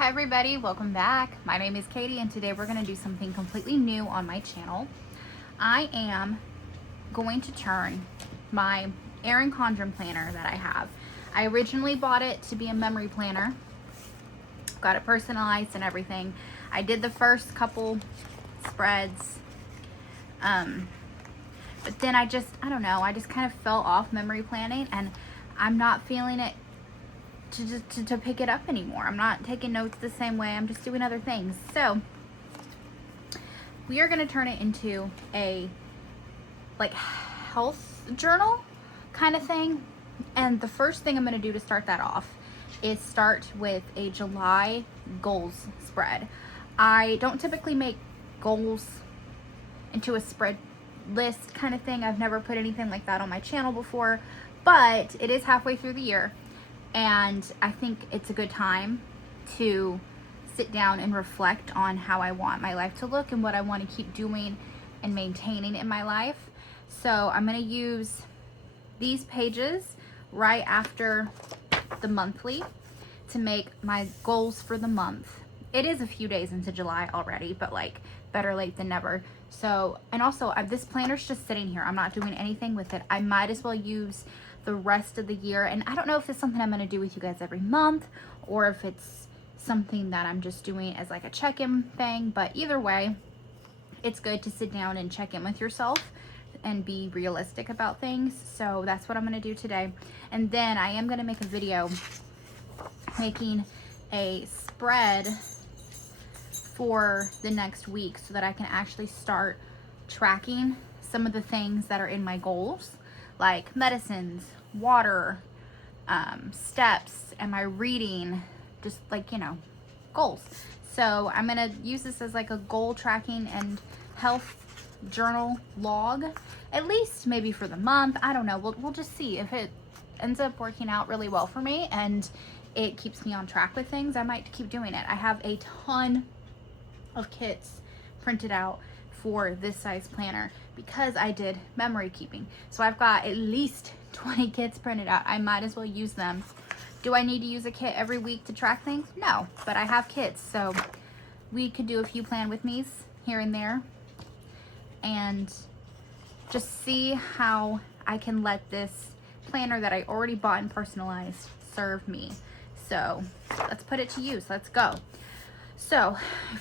Hi everybody, welcome back. My name is Katie and today we're going to do something completely new on my channel. I am going to turn my Erin Condren planner that I have. I originally bought it to be a memory planner. Got it personalized and everything. I did the first couple spreads. But then I just kind of fell off memory planning and I'm not feeling it to pick it up anymore. I'm not taking notes the same way. I'm just doing other things. So we are going to turn it into a like health journal kind of thing. And the first thing I'm going to do to start that off is start with a July goals spread. I don't typically make goals into a spread list kind of thing. I've never put anything like that on my channel before, but it is halfway through the year. And I think it's a good time to sit down and reflect on how I want my life to look and what I want to keep doing and maintaining in my life. So I'm going to use these pages right after the monthly to make my goals for the month. It is a few days into July already, but like better late than never. So, and also this planner's just sitting here. I'm not doing anything with it. I might as well use the rest of the year. And I don't know if it's something I'm going to do with you guys every month or if it's something that I'm just doing as like a check-in thing. But either way, it's good to sit down and check in with yourself and be realistic about things. So that's what I'm going to do today. And then I am going to make a video making a spread for the next week so that I can actually start tracking some of the things that are in my goals, like medicines, water, steps, am I reading, just like, you know, goals. So I'm gonna use this as like a goal tracking and health journal log, at least maybe for the month. I don't know, we'll just see. If it ends up working out really well for me and it keeps me on track with things, I might keep doing it. I have a ton of kits printed out for this size planner because I did memory keeping. So I've got at least 20 kits printed out. I might as well use them. Do I need to use a kit every week to track things? No, but I have kits. So we could do a few plan with me's here and there and just see how I can let this planner that I already bought and personalized serve me. So let's put it to use. Let's go. So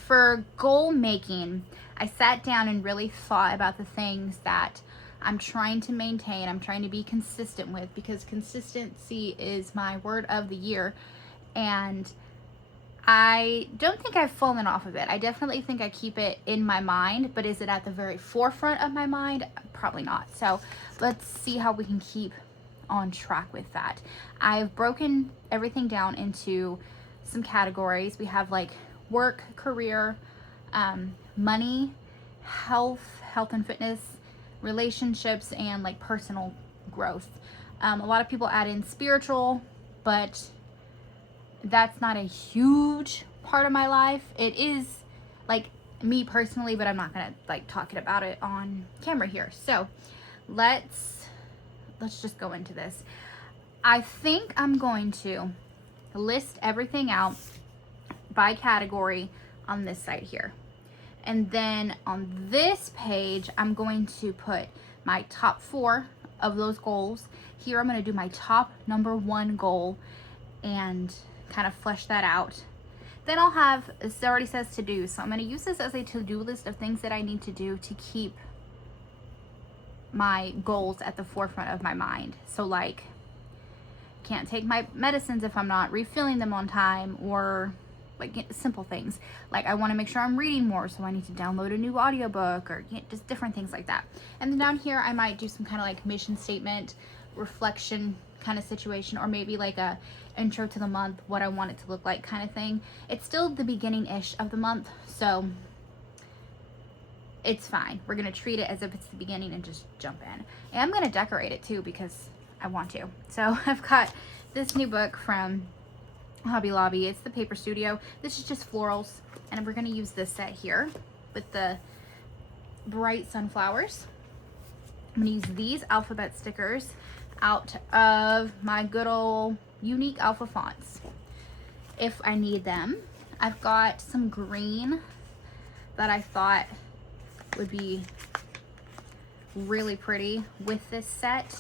for goal making, I sat down and really thought about the things that I'm trying to maintain, I'm trying to be consistent with, because consistency is my word of the year. And I don't think I've fallen off of it. I definitely think I keep it in my mind, but is it at the very forefront of my mind? Probably not. So let's see how we can keep on track with that. I've broken everything down into some categories. We have like work, career, money, health and fitness, relationships, and like personal growth. A lot of people add in spiritual, but that's not a huge part of my life. It is like me personally, but I'm not gonna like talk about it on camera here. So let's just go into this. I think I'm going to list everything out by category on this side here. And then on this page, I'm going to put my top 4 of those goals. Here, I'm going to do my top number 1 goal and kind of flesh that out. Then I'll have, it already says to do, so I'm going to use this as a to-do list of things that I need to do to keep my goals at the forefront of my mind. So like, can't take my medicines if I'm not refilling them on time, or like simple things like I want to make sure I'm reading more, so I need to download a new audiobook, or just different things like that. And then down here I might do some kind of like mission statement, reflection kind of situation, or maybe like a intro to the month, what I want it to look like kind of thing. It's still the beginning-ish of the month, so it's fine. We're gonna treat it as if it's the beginning and just jump in. And I'm gonna decorate it too because I want to. So I've got this new book from Hobby Lobby. It's the Paper Studio. This is just florals, and we're going to use this set here with the bright sunflowers. I'm going to use these alphabet stickers out of my good old Unique Alpha fonts if I need them. I've got some green that I thought would be really pretty with this set.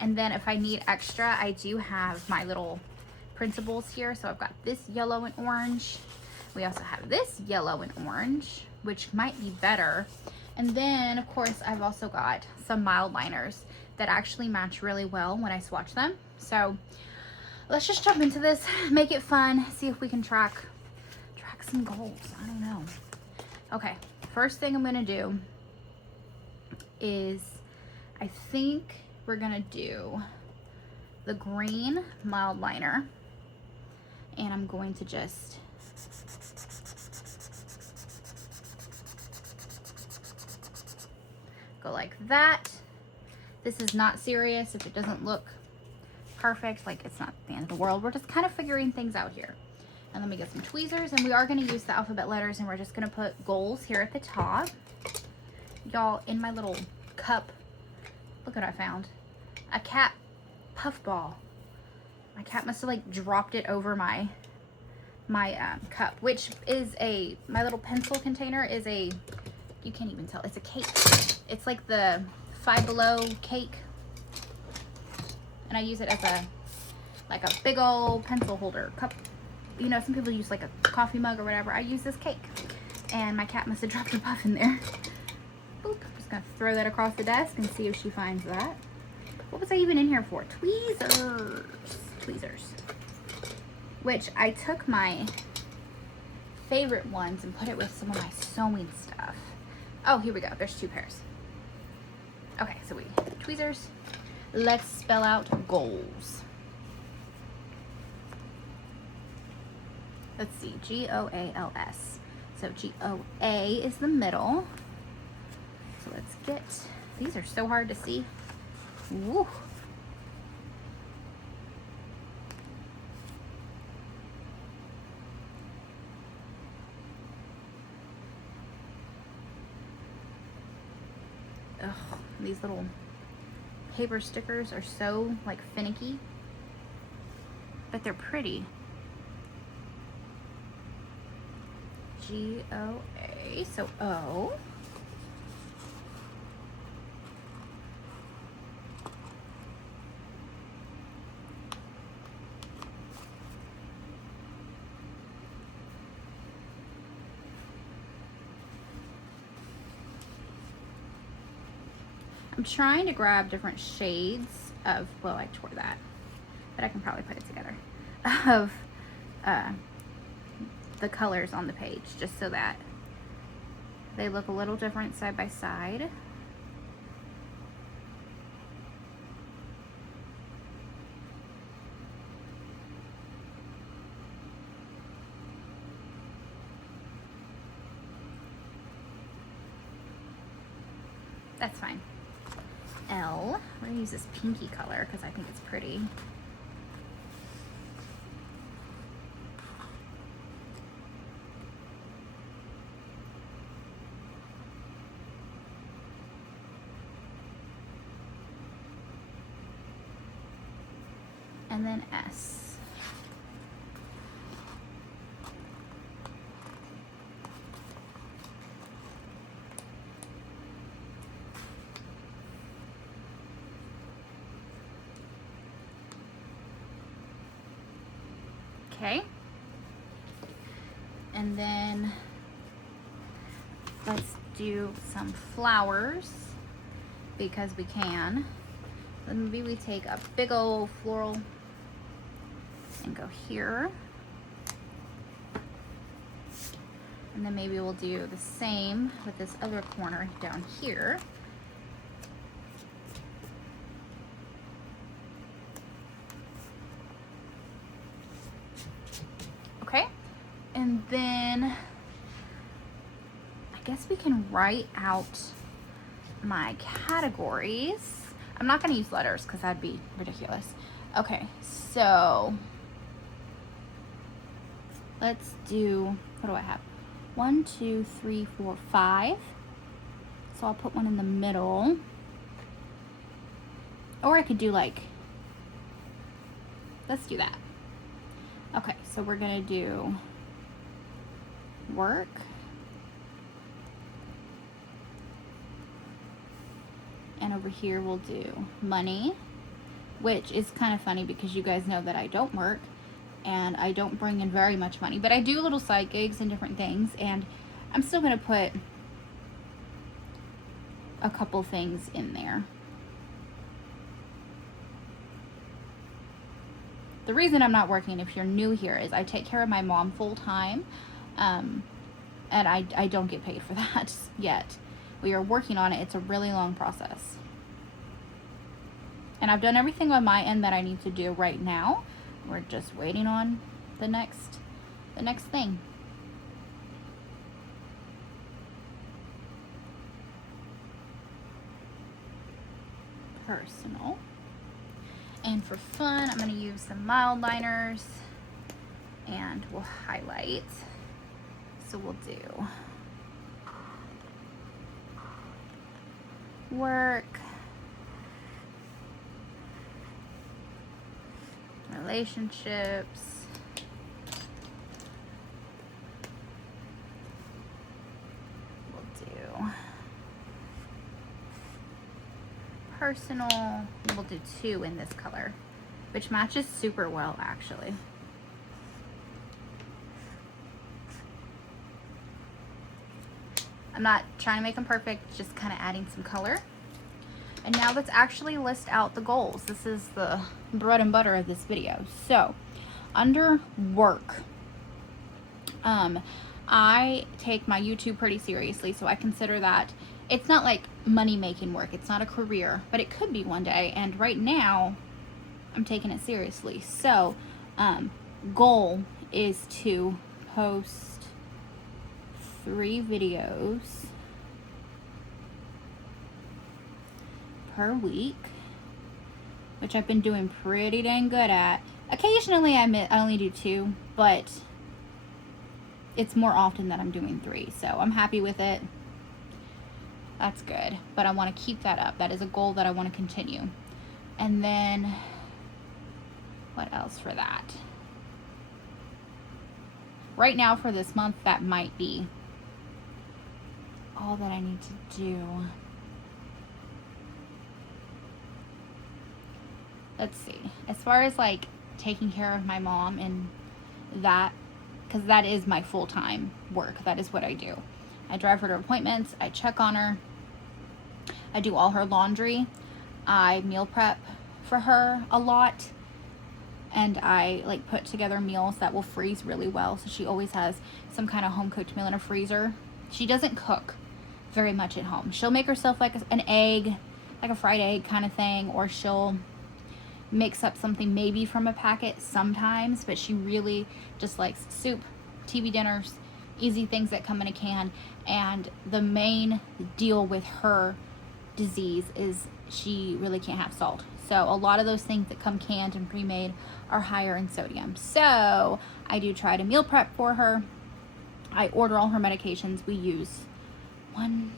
And then if I need extra, I do have my little printables here. So I've got this yellow and orange. We also have this yellow and orange, which might be better. And then of course I've also got some mild liners that actually match really well when I swatch them. So let's just jump into this, make it fun, see if we can track some goals. I don't know. Okay, first thing I'm gonna do is, I think we're gonna do the green mild liner, and I'm going to just go like that. This is not serious if it doesn't look perfect, like it's not the end of the world. We're just kind of figuring things out here. And let me get some tweezers, and we are going to use the alphabet letters, and we're just going to put goals here at the top. Y'all, in my little cup, look what I found. A cat puffball. My cat must have like dropped it over my cup, which is my little pencil container is you can't even tell, it's a cake. It's like the Five Below cake. And I use it as a big old pencil holder cup. You know, some people use like a coffee mug or whatever. I use this cake. And my cat must have dropped a puff in there. Boop. I'm just gonna throw that across the desk and see if she finds that. What was I even in here for? Tweezers. Tweezers. Which I took my favorite ones and put it with some of my sewing stuff. Oh, here we go. There's 2 pairs. Okay, so tweezers. Let's spell out goals. Let's see, G-O-A-L-S. So G-O-A is the middle. So let's get, these are so hard to see. Woo. Ugh, these little paper stickers are so like finicky, but they're pretty. G-O-A, so O. I'm trying to grab different shades of, well, I tore that, but I can probably put it together, of the colors on the page, just so that they look a little different side by side. That's fine. L, we're gonna use this pinky color because I think it's pretty. And then S. Okay. And then let's do some flowers because we can. Then maybe we take a big old floral and go here. And then maybe we'll do the same with this other corner down here. Okay, and then I guess we can write out my categories. I'm not going to use letters because that'd be ridiculous. Okay, so let's do, what do I have? 1, 2, 3, 4, 5. So I'll put one in the middle. Or I could do like, let's do that. Okay, so we're gonna do work. And over here we'll do money, which is kind of funny because you guys know that I don't work and I don't bring in very much money, but I do little side gigs and different things, and I'm still going to put a couple things in there. The reason I'm not working, if you're new here, is I take care of my mom full time, and I don't get paid for that yet. We are working on it. It's a really long process. And I've done everything on my end that I need to do right now. We're just waiting on the next thing. Personal. And for fun, I'm going to use some mild liners and we'll highlight. So we'll do work, relationships, we'll do personal, we'll do 2 in this color, which matches super well actually. I'm not trying to make them perfect, just kind of adding some color. And now let's actually list out the goals. This is the bread and butter of this video. So under work, I take my YouTube pretty seriously, so I consider that it's not like money making work. It's not a career, but it could be one day. And right now I'm taking it seriously. So goal is to post 3 videos per week, which I've been doing pretty dang good at. Occasionally I only do 2, but it's more often that I'm doing 3, so I'm happy with it. That's good, but I want to keep that up. That is a goal that I want to continue. And then what else for that? Right now for this month, that might be all that I need to do. Let's see. As far as like taking care of my mom and that, because that is my full-time work. That is what I do. I drive her to appointments. I check on her. I do all her laundry. I meal prep for her a lot. And I like put together meals that will freeze really well. So she always has some kind of home cooked meal in a freezer. She doesn't cook very much at home. She'll make herself like an egg, like a fried egg kind of thing, or she'll mix up something maybe from a packet sometimes, but she really just likes soup, TV dinners, easy things that come in a can. And the main deal with her disease is she really can't have salt. So a lot of those things that come canned and pre-made are higher in sodium. So I do try to meal prep for her. I order all her medications. We use 1,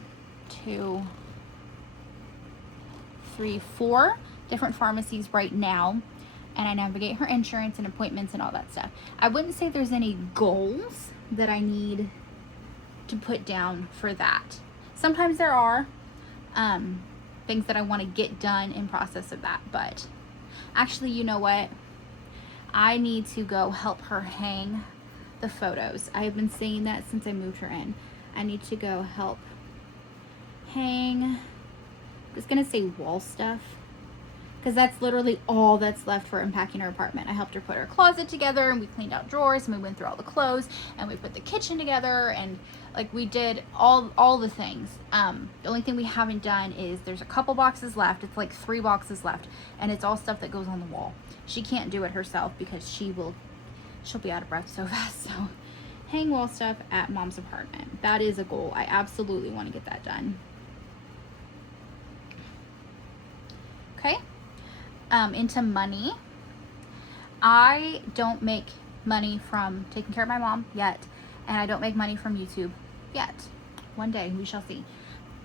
2, 3, 4 different pharmacies right now, and I navigate her insurance and appointments and all that stuff. I wouldn't say there's any goals that I need to put down for that. Sometimes there are things that I want to get done in process of that, but actually, you know what? I need to go help her hang the photos. I have been saying that since I moved her in. I need to go help hang, I was gonna say wall stuff, because that's literally all that's left for unpacking her apartment. I helped her put her closet together, and we cleaned out drawers, and we went through all the clothes, and we put the kitchen together, and like we did all the things. The only thing we haven't done is there's a couple boxes left. It's like 3 boxes left, and it's all stuff that goes on the wall. She can't do it herself because she'll be out of breath so fast. So hang wall stuff at mom's apartment. That is a goal. I absolutely want to get that done. Okay. Into money. I don't make money from taking care of my mom yet, and I don't make money from YouTube yet. One day we shall see.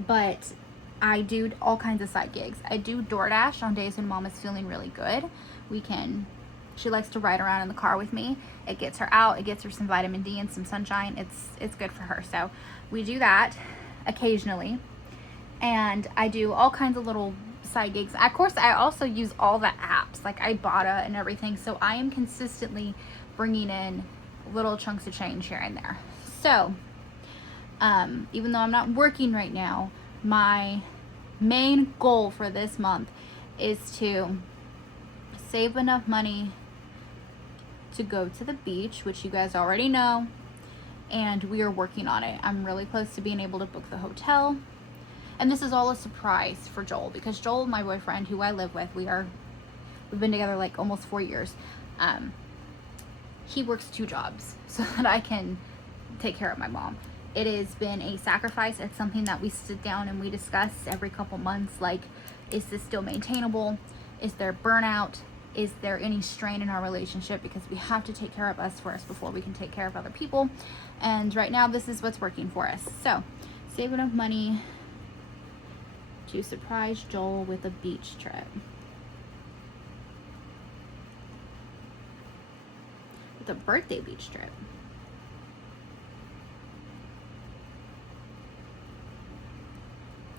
But I do all kinds of side gigs. I do DoorDash on days when mom is feeling really good. We can She likes to ride around in the car with me. It gets her out, it gets her some vitamin D and some sunshine. It's good for her. So we do that occasionally. And I do all kinds of little side gigs. Of course, I also use all the apps like Ibotta and everything. So I am consistently bringing in little chunks of change here and there. So even though I'm not working right now, my main goal for this month is to save enough money to go to the beach, which you guys already know, and we are working on it. I'm really close to being able to book the hotel. And this is all a surprise for Joel, because Joel, my boyfriend, who I live with, we've been together like almost 4 years. He works 2 jobs so that I can take care of my mom. It has been a sacrifice. It's something that we sit down and we discuss every couple months. Like, is this still maintainable? Is there burnout? Is there any strain in our relationship? Because we have to take care of us first before we can take care of other people. And right now, this is what's working for us. So, save enough money to surprise Joel with a beach trip. With a birthday beach trip.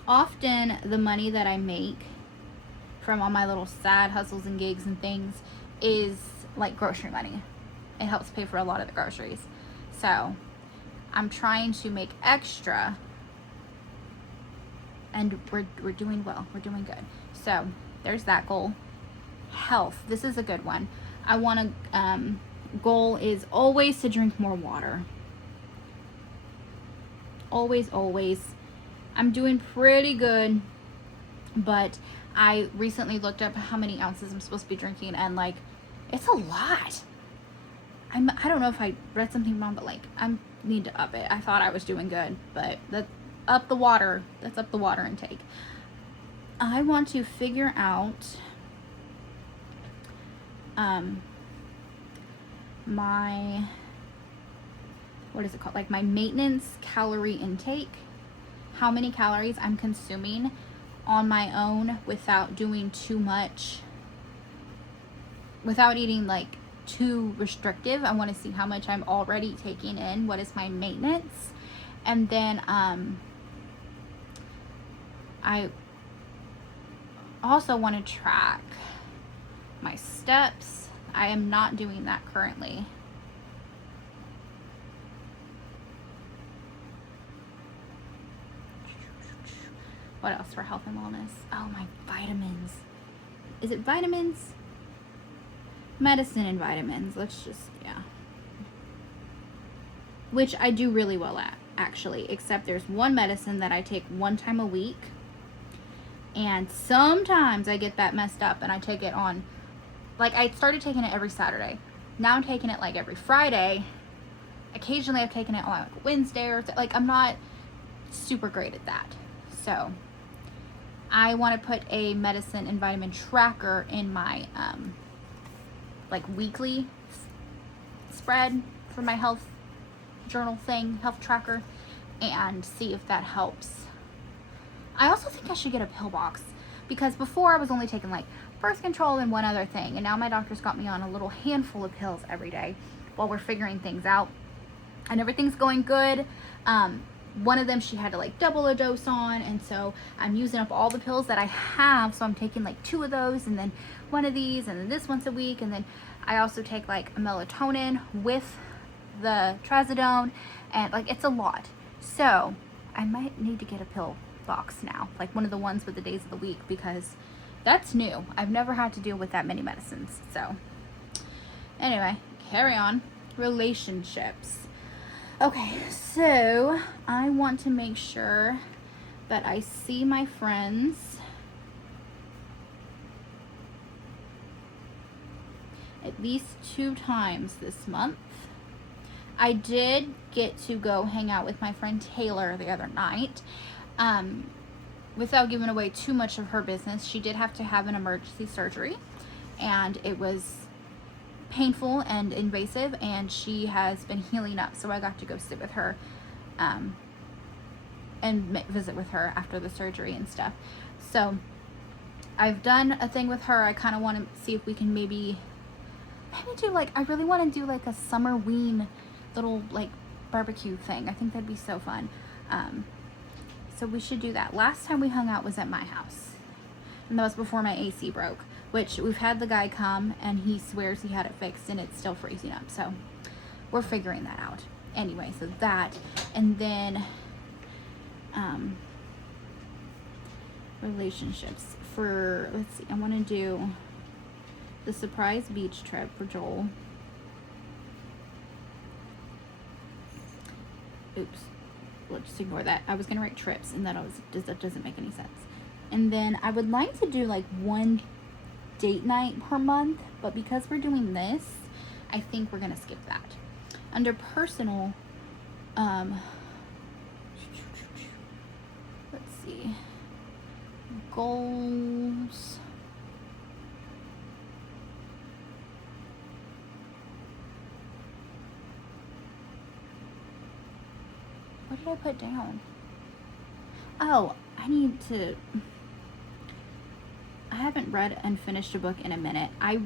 Often the money that I make from all my little side hustles and gigs and things is like grocery money. It helps pay for a lot of the groceries. So I'm trying to make extra, and we're doing well. We're doing good. So there's that goal. Health. This is a good one. I want to goal is always to drink more water. Always. I'm doing pretty good, but I recently looked up how many ounces I'm supposed to be drinking, and like, it's a lot. I don't know if I read something wrong, but like, I need to up it. I thought I was doing good, but that's up the water intake. I want to figure out my, what is it called? Like my maintenance calorie intake. How many calories I'm consuming on my own without doing too much, without eating like too restrictive. I want to see how much I'm already taking in. What is my maintenance? And then I also want to track my steps. I am not doing that currently. What else for health and wellness? Oh, my vitamins. Is it vitamins? Medicine and vitamins. Let's just, yeah. Which I do really well at, actually. Except there's one medicine that I take 1 time a week. And sometimes I get that messed up and I take it on, like, I started taking it every Saturday. Now I'm taking it like every Friday. Occasionally I've taken it on like Wednesday or like, I'm not super great at that. So I want to put a medicine and vitamin tracker in my like weekly spread for my health journal thing, health tracker, and see if that helps. I also think I should get a pill box, because before I was only taking like birth control and one other thing, and now my doctor's got me on a little handful of pills every day while we're figuring things out, and everything's going good. One of them she had to like double a dose on, and so I'm using up all the pills that I have, so I'm taking like 2 of those and then 1 of these and then this once a week, and then I also take like a melatonin with the trazodone, and like it's a lot. So I might need to get a pill box now, like one of the ones with the days of the week, because that's new. I've never had to deal with that many medicines. So anyway, carry on. Relationships. Okay, so I want to make sure that I see my friends at least 2 times this month. I did get to go hang out with my friend Taylor the other night. Without giving away too much of her business, she did have to have an emergency surgery, and it was painful and invasive, and she has been healing up, so I got to go sit with her and visit with her after the surgery and stuff. So I've done a thing with her. I kind of want to see if we can maybe maybe do like, I really want to do like a summer ween little like barbecue thing. I think that'd be so fun. So we should do that. Last time we hung out was at my house, and that was before my AC broke, which we've had the guy come and he swears he had it fixed and it's still freezing up. So we're figuring that out. Anyway, so that, and then relationships for, let's see, I want to do the surprise beach trip for Joel. Oops, let's just ignore that. I was gonna write trips, and that doesn't make any sense. And then I would like to do like one date night per month, but because we're doing this, I think we're gonna skip that. Under personal, let's see, goals. What did I put down? Oh, I haven't read and finished a book in a minute. I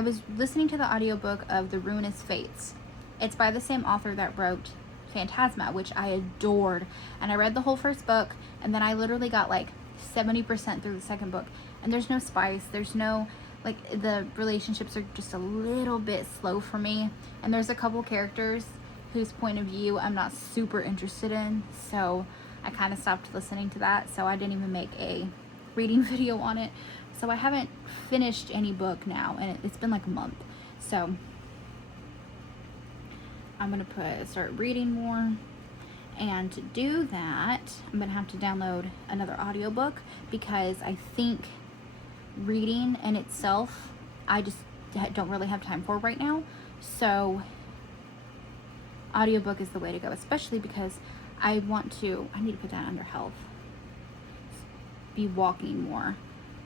was listening to the audiobook of The Ruinous Fates. It's by the same author that wrote Phantasma, which I adored. And I read the whole first book, and then I literally got like 70% through the second book. And there's no spice, there's no, like, the relationships are just a little bit slow for me. And there's a couple characters whose point of view I'm not super interested in, so I kind of stopped listening to that. So I didn't even make a reading video on it. So I haven't finished any book now, and it's been like a month. So I'm gonna start reading more, and to do that I'm gonna have to download another audiobook, because I think reading in itself I just don't really have time for right now. So audiobook is the way to go, especially because I need to put that under health, be walking more.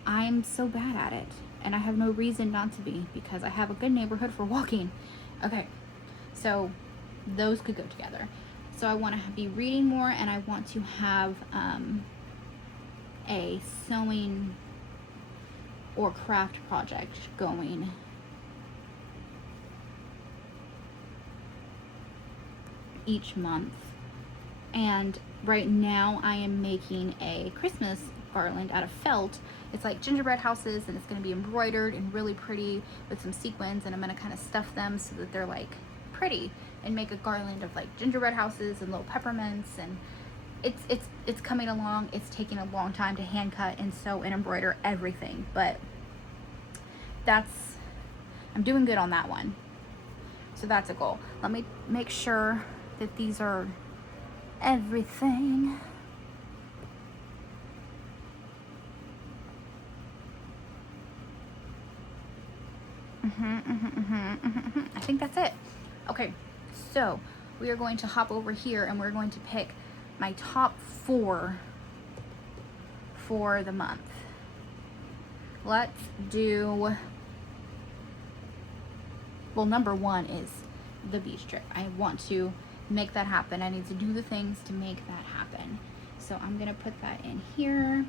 I'm so bad at it, and I have no reason not to be, because I have a good neighborhood for walking. Okay, so those could go together. So I want to be reading more, and I want to have a sewing or craft project going each month. And right now I am making a Christmas garland out of felt. It's like gingerbread houses, and it's going to be embroidered and really pretty with some sequins, and I'm going to kind of stuff them so that they're like pretty, and make a garland of like gingerbread houses and little peppermints. And it's coming along. It's taking a long time to hand cut and sew and embroider everything, but I'm doing good on that one. So that's a goal. Let me make sure that these are everything. I think that's it. Okay, so we are going to hop over here, and we're going to pick my top 4 for the month. Let's do, well, number 1 is the beach trip. I want to make that happen. I need to do the things to make that happen. So I'm gonna put that in here.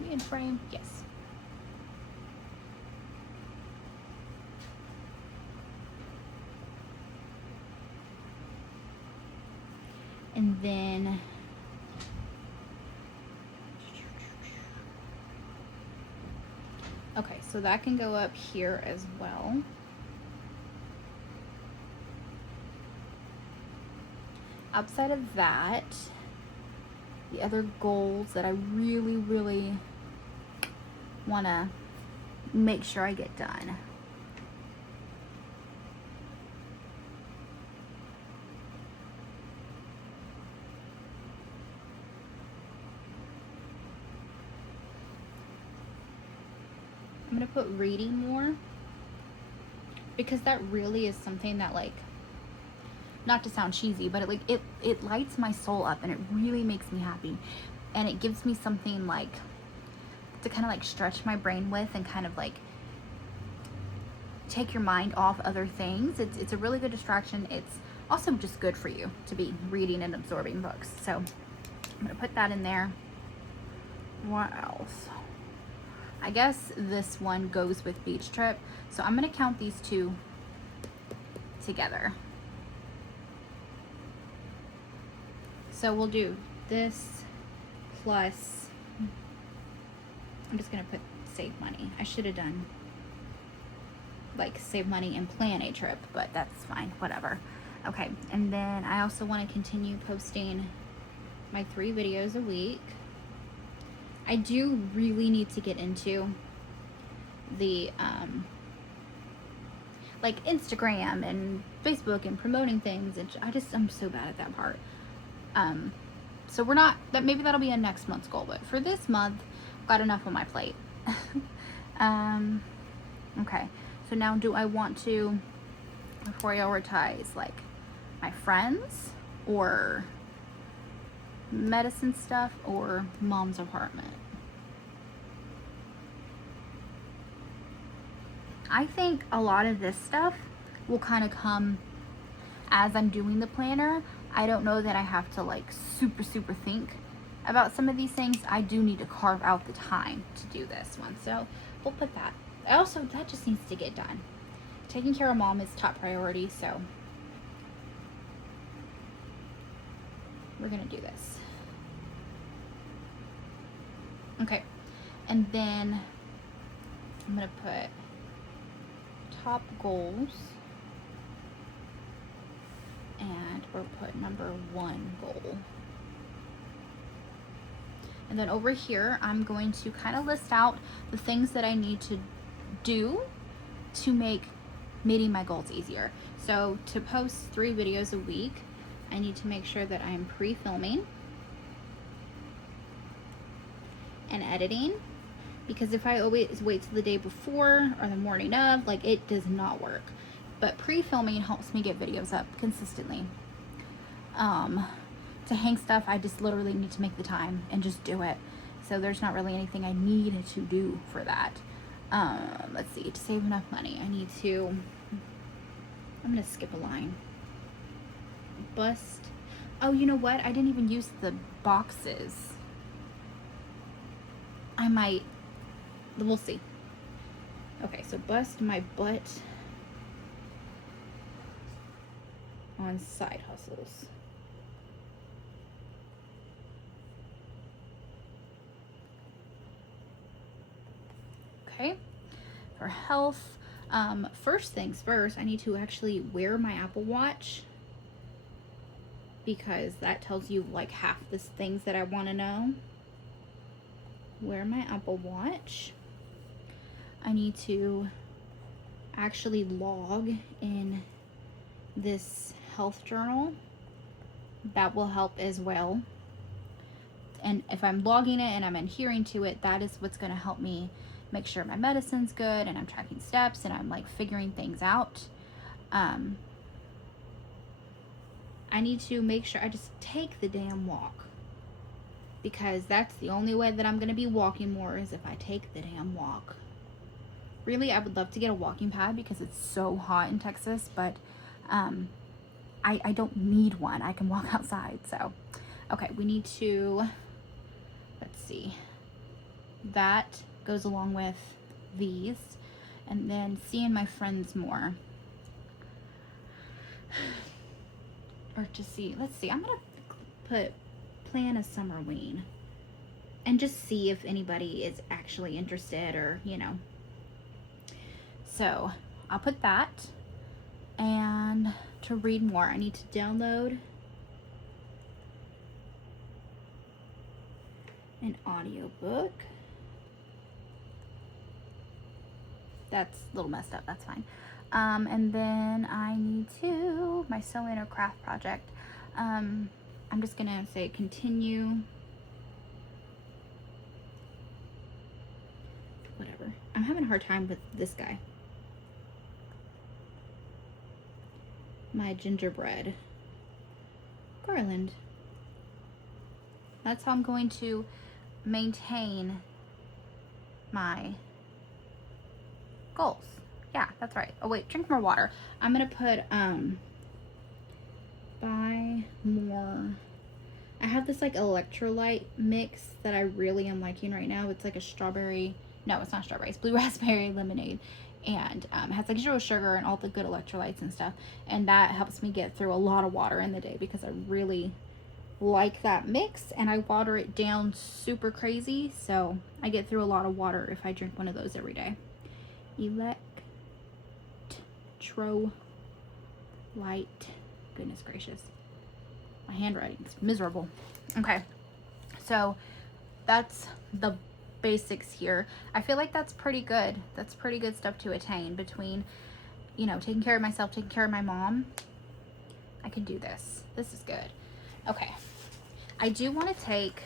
We in frame? Yes. And then okay, so that can go up here as well. Outside of that, the other goals that I really, really want to make sure I get done. I'm going to put reading more, because that really is something that, like, not to sound cheesy, but it lights my soul up, and it really makes me happy, and it gives me something like to kind of like stretch my brain with, and kind of like take your mind off other things. It's a really good distraction. It's also just good for you to be reading and absorbing books. So I'm gonna put that in there. What else? I guess this one goes with beach trip. So I'm gonna count these two together. So we'll do this plus, I'm just gonna put save money. I should have done like save money and plan a trip, but that's fine, whatever. Okay, and then I also want to continue posting my 3 videos a week. I do really need to get into the like Instagram and Facebook and promoting things, and I'm so bad at that part. So we're not, that maybe that'll be a next month's goal, but for this month I've got enough on my plate. Okay, so now do I want to prioritize like my friends or medicine stuff or mom's apartment? I think a lot of this stuff will kind of come as I'm doing the planner. I don't know that I have to like super think about some of these things. I do need to carve out the time to do this one, so we'll put that. Also, that just needs to get done. Taking care of mom is top priority, so we're gonna do this. Okay, and then I'm gonna put top goals, and we'll put number 1 goal. And then over here, I'm going to kind of list out the things that I need to do to make meeting my goals easier. So to post 3 videos a week, I need to make sure that I am pre-filming and editing, because if I always wait till the day before or the morning of, like, it does not work. But pre-filming helps me get videos up consistently. To hang stuff, I just literally need to make the time and just do it. So there's not really anything I need to do for that. Let's see, to save enough money, I need to, I'm gonna skip a line. Bust, oh, you know what? I didn't even use the boxes. I might, we'll see. Okay, so bust my butt on side hustles. Okay, for health, first things first, I need to actually wear my Apple Watch, because that tells you like half the things that I want to know. Wear my Apple Watch. I need to actually log in this health journal. That will help as well. And if I'm logging it and I'm adhering to it, that is what's going to help me make sure my medicine's good and I'm tracking steps and I'm like figuring things out. I need to make sure I just take the damn walk, because that's the only way that I'm going to be walking more, is if I take the damn walk. Really, I would love to get a walking pad because it's so hot in Texas, but I don't need one. I can walk outside. So, okay, we need to, let's see, that goes along with these, and then seeing my friends more, or to see, let's see, I'm gonna put plan a summer wean and just see if anybody is actually interested, or you know. So I'll put that. And to read more, I need to download an audiobook. That's a little messed up, that's fine. And then I need to, my sewing or craft project. I'm just gonna say continue. Whatever. I'm having a hard time with this guy. My gingerbread garland. That's how I'm going to maintain my goals. Yeah, that's right. Oh wait, drink more water. I'm gonna put buy more I have this like electrolyte mix that I really am liking right now. It's like a strawberry, no, it's not strawberry, it's blue raspberry lemonade. And it has like zero sugar and all the good electrolytes and stuff. And that helps me get through a lot of water in the day because I really like that mix, and I water it down super crazy, so I get through a lot of water if I drink one of those every day. Electrolyte. Goodness gracious, my handwriting's miserable. Okay, so that's the basics here. I feel like that's pretty good. That's pretty good stuff to attain between, you know, taking care of myself, taking care of my mom. I can do this. This is good. Okay, I do want to take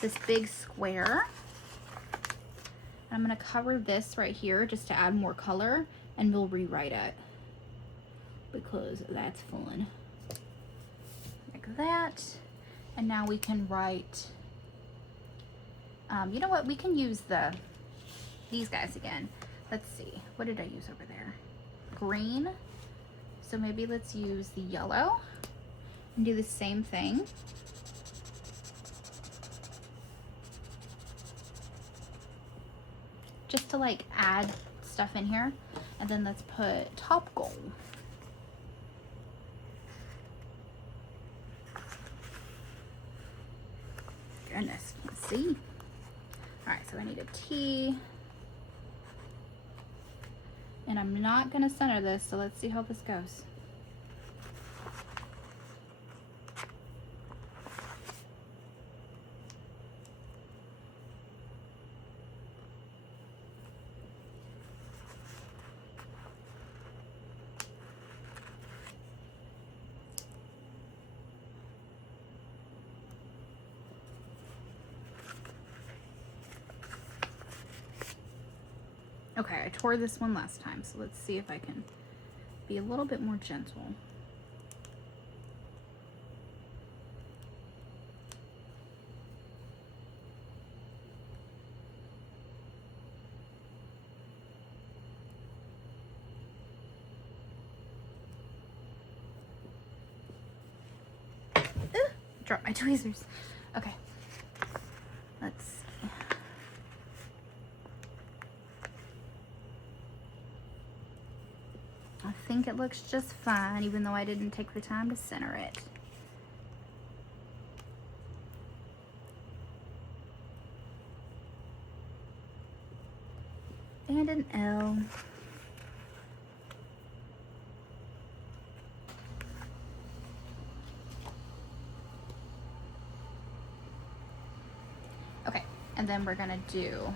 this big square. I'm going to cover this right here just to add more color, and we'll rewrite it because that's fun. Like that. And now we can write, you know what, we can use these guys again. Let's see, what did I use over there? Green. So maybe let's use the yellow and do the same thing. Just to like add stuff in here. And then let's put top goal. Goodness, can't see. All right, so I need a T. And I'm not gonna center this, so let's see how this goes. Okay, I tore this one last time, so let's see if I can be a little bit more gentle. Drop my tweezers. Okay, let's see. I think it looks just fine, even though I didn't take the time to center it. And an L. Okay, and then we're gonna do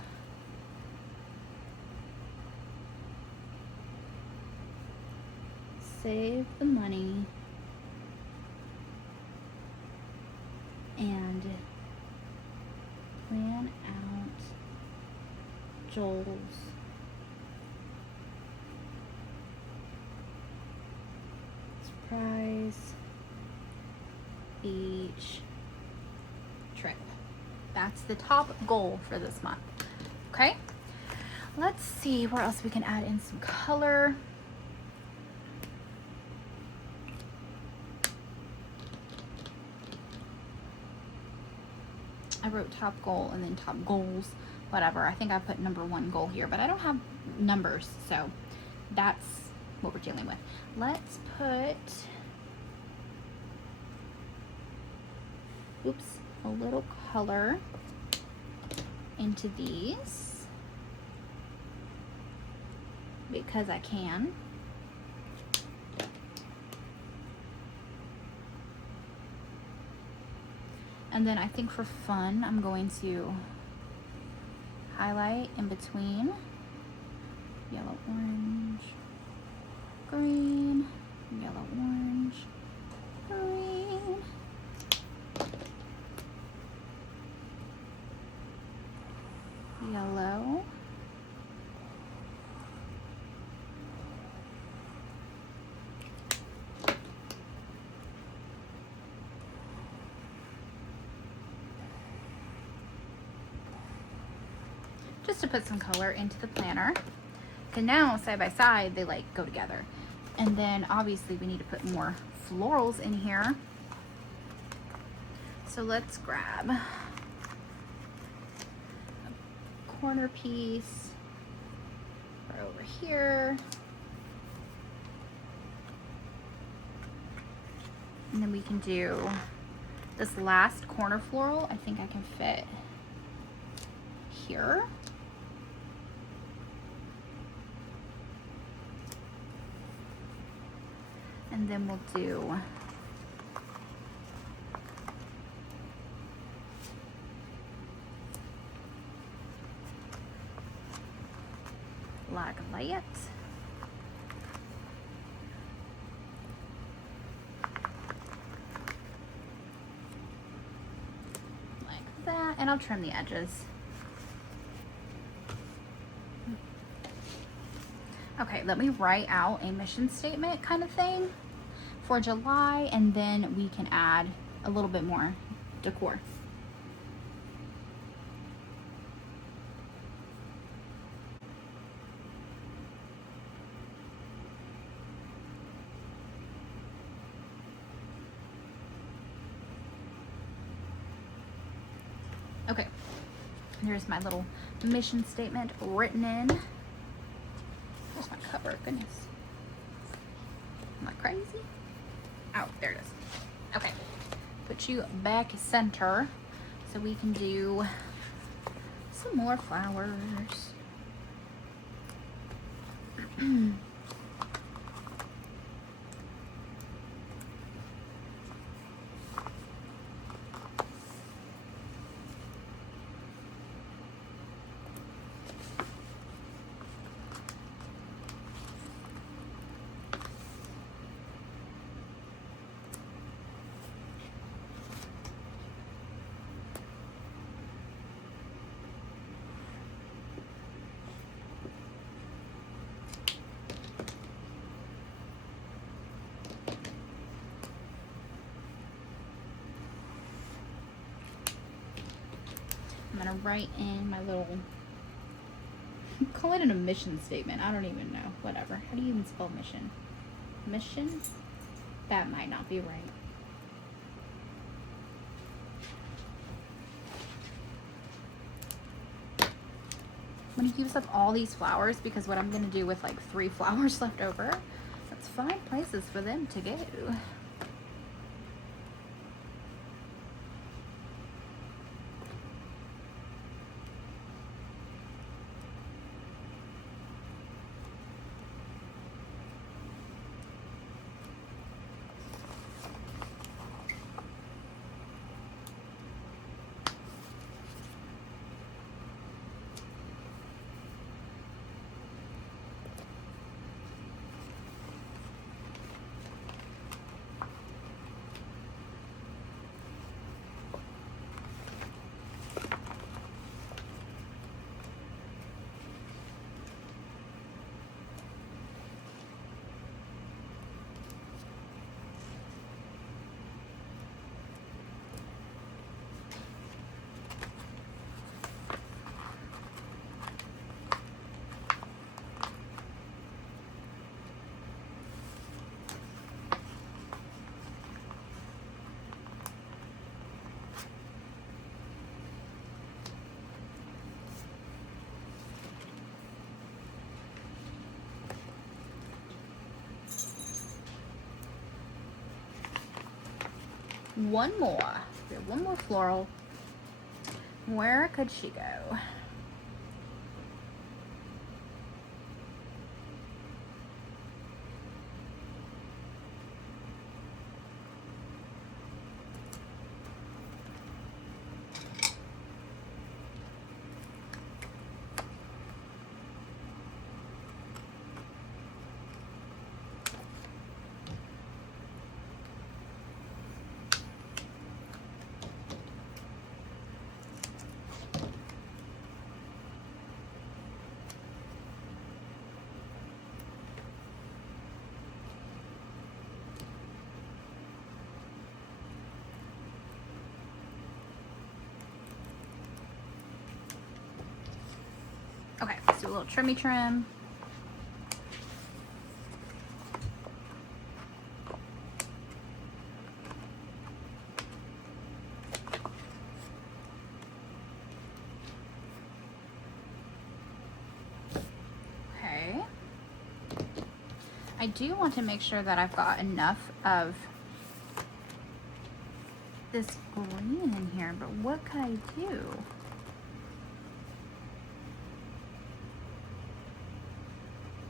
save the money and plan out Joel's surprise beach trip. That's the top goal for this month. Okay, let's see where else we can add in some color. I wrote top goal and then top goals, whatever. I think I put number 1 goal here, but I don't have numbers, so that's what we're dealing with. Let's put, oops, a little color into these because I can. And then I think for fun, I'm going to highlight in between yellow, orange, green, yellow, orange, green. Yellow. Just to put some color into the planner. And now side by side, they like go together. And then obviously we need to put more florals in here. so let's grab a corner piece right over here. And then we can do this last corner floral. I think I can fit here. And then we'll do like that. Like that, and I'll trim the edges. Okay, let me write out a mission statement kind of thing for July, and then we can add a little bit more decor. Okay, here's my little mission statement written in. Where's my cover? Goodness. Am I crazy? Oh, there it is. Okay, put you back center so we can do some more flowers. I'm gonna write in my little, call it a mission statement. I don't even know. Whatever. How do you even spell mission? Mission? That might not be right. I'm gonna use up all these flowers because what I'm gonna do with like 3 flowers left over, let's find places for them to go. One more. We have one more floral. Where could she go? Okay, let's do a little trimmy trim. I do want to make sure that I've got enough of this green in here, but what could I do?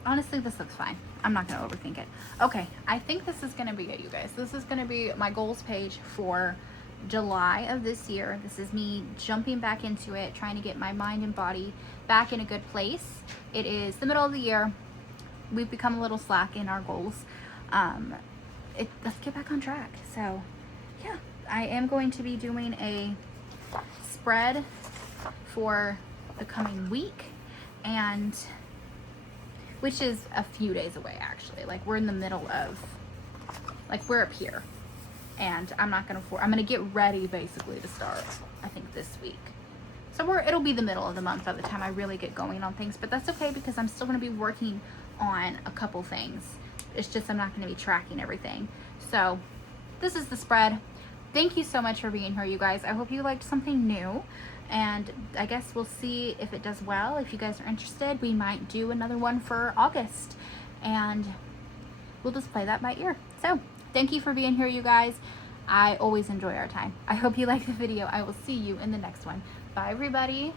Honestly, this looks fine. I'm not gonna overthink it. Okay, I think this is gonna be it, you guys. This is gonna be my goals page for July of this year. This is me jumping back into it, trying to get my mind and body back in a good place. It is the middle of the year. We've become a little slack in our goals. Let's get back on track. So yeah, I am going to be doing a spread for the coming week, and which is a few days away actually. Like we're in the middle of, like we're up here, and I'm gonna get ready basically to start, I think this week. So it'll be the middle of the month by the time I really get going on things, but that's okay because I'm still gonna be working on a couple things. It's just I'm not gonna be tracking everything. So this is the spread. Thank you so much for being here, you guys. I hope you liked something new, and I guess we'll see if it does well. If you guys are interested, we might do another one for August, and we'll just play that by ear. So thank you for being here, you guys. I always enjoy our time. I hope you liked the video. I will see you in the next one. Bye, everybody.